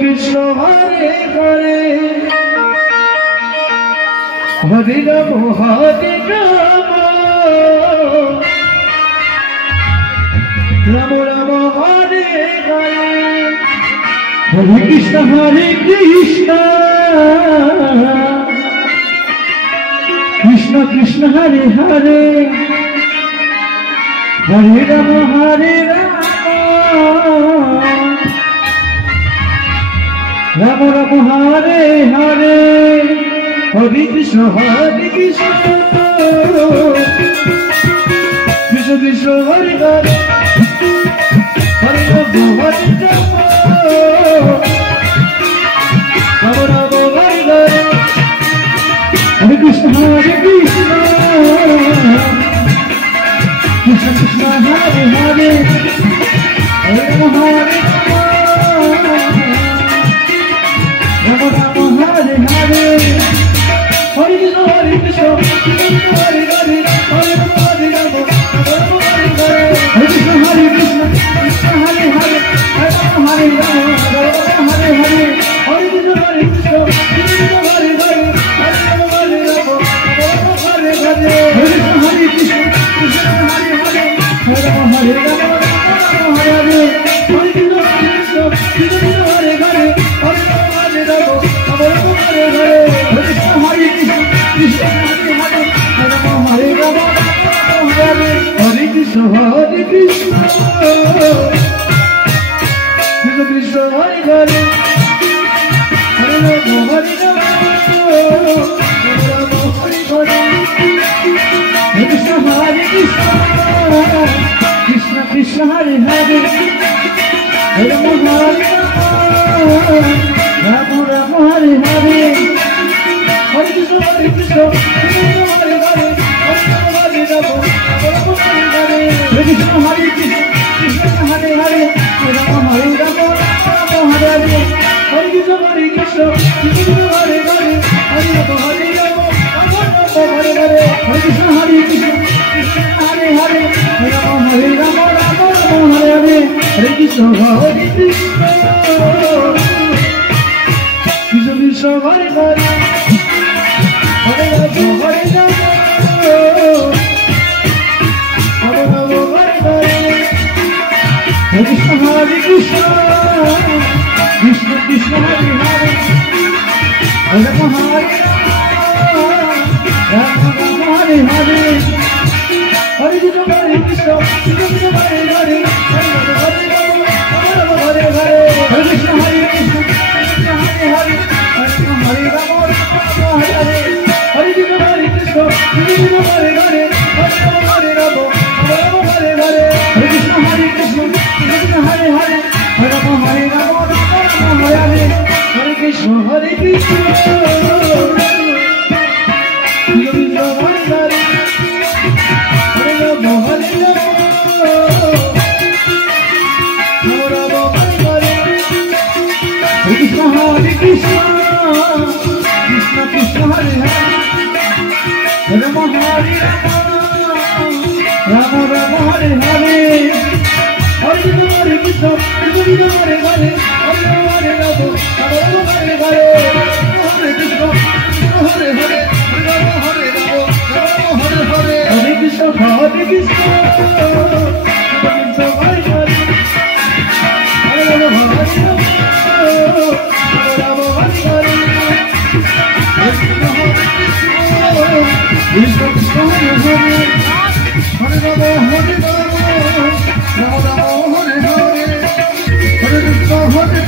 Krishna Hare Hare Hare Ram Ram Ram Hare Hare Hare Krishna Krishna Krishna Hare Hare Hare Ram Ram Ram Hare Hare Hare Krishna Krishna Krishna Hare Hare Hare Ram Hare Ram Ram Ram Hare Hare Hare Krishna Krishna Krishna Hare Hare Hare Ram Hare Ram Ram Hare Hare Hare Krishna Hare Hare Hare Ram Hare Ram Ram Hare Hare Hare Krishna Hare Krishna Krishna Hare Hare Hare Ram Hare Ram Ram Hare Hare Hare Krishna Hare Krishna Krishna Hare Hare Hare Ram Hare Ram Ram Hare Hare Hare Krishna Hare Krishna Krishna Hare Hare Hare Ram Hare Ram Ram Hare Hare Hare Krishna Hare Krishna Krishna Hare Hare Hare Ram Hare Ram Ram Hare Hare Hare Krishna Hare Krishna Krishna Hare Hare Hare Ram Hare Ram Ram Hare Hare Hare Krishna Hare Krishna Krishna Krishna Hare Hare Hare Ram Hare Ram Ram Hare Hare Hare Krishna Hare Krishna Krishna Krishna Hare Hare Hare Ram Hare Ram Ram Hare Hare Hare Krishna Hare Krishna Krishna Hare Hare Hare Ram Hare Ram Ram Hare Hare Hare Krishna Hare Krishna Krishna Hare Hare Hare Ram Hare Ram Ram Hare Hare Hare Krishna Hare Krishna Krishna Hare Hare Hare Ram Hare Ram Ram Hare Hare Hare Krishna Hare Krishna Krishna Hare Hare Hare Ram Hare Ram Ram Hare Hare Hare Krishna Hare Krishna Krishna Krishna Hare Hare Hare Ram Hare Ram Hare Ram Hare Hare Hare Krishna Hare Krishna Krishna Krishna Hare Hare Hare Ram Hare Ram Ram Hare Hare Hare Krishna Hare Krishna Krishna Hare Hare Hare Ram Hare Ram Ram Hare Hare Hare Krishna Hare Krishna Krishna Hare Hare Hare Ram Hare Ram Ram Hare Hare Hare Krishna Hare Krishna Krishna Hare Hare Hare Ram Hare Ram Ram Hare Hare Hare Krishna Hare Krishna Krishna Hare Hare Hare Ram Hare Ram Ram Hare Hare Hare Krishna Hare Krishna Hare Krishna, Krishna Krishna Hare Hare, Rama Hare Rama, Rama Rama Hare Hare, Hare Krishna Hare Krishna, Krishna Hare Hare, Hare Rama Hare Rama, Rama Hare Hare, Hare Krishna Hare Hare, Hare Rama Hare Rama, Rama Hare Hare, Hare Krishna Hare Krishna, Krishna Hare Hare, Hare Rama Hare Rama. Krishna Krishna Hare Hare, Hare Rama Hare Rama, Rama Rama Hare Hare, Hare Krishna Hare